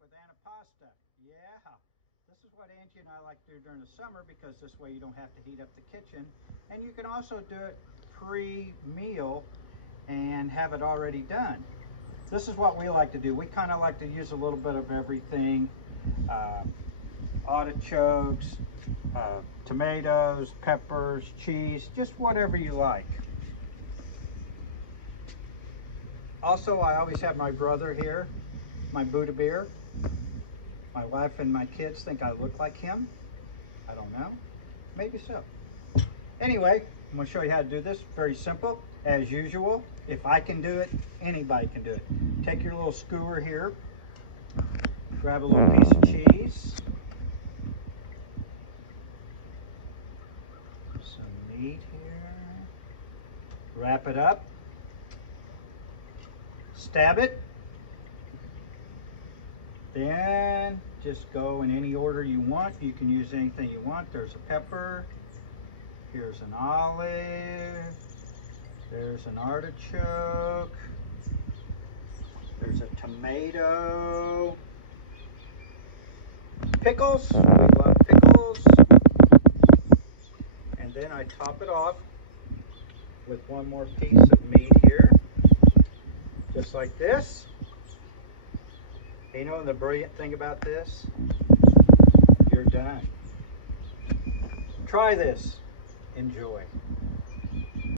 with Antipasto. Yeah, this is what Angie and I like to do during the summer because this way you don't have to heat up the kitchen. And you can also do it pre-meal and have it already done. This is what we like to do. We kind of like to use a little bit of everything. Artichokes, tomatoes, peppers, cheese, just whatever you like. Also, I always have my brother here, my Buddha bear. My wife and my kids think I look like him. I don't know, maybe so. Anyway, I'm going to show you how to do this. Very simple, as usual. If I can do it, anybody can do it. Take your little skewer here, grab a little piece of cheese, some meat here, wrap it up, stab it, then just go in any order you want. You can use anything you want. There's a pepper, here's an olive, there's an artichoke, there's a tomato, pickles, we love pickles, and then I top it off with one more piece of meat here, just like this. You know the brilliant thing about this? You're done. Try this. Enjoy.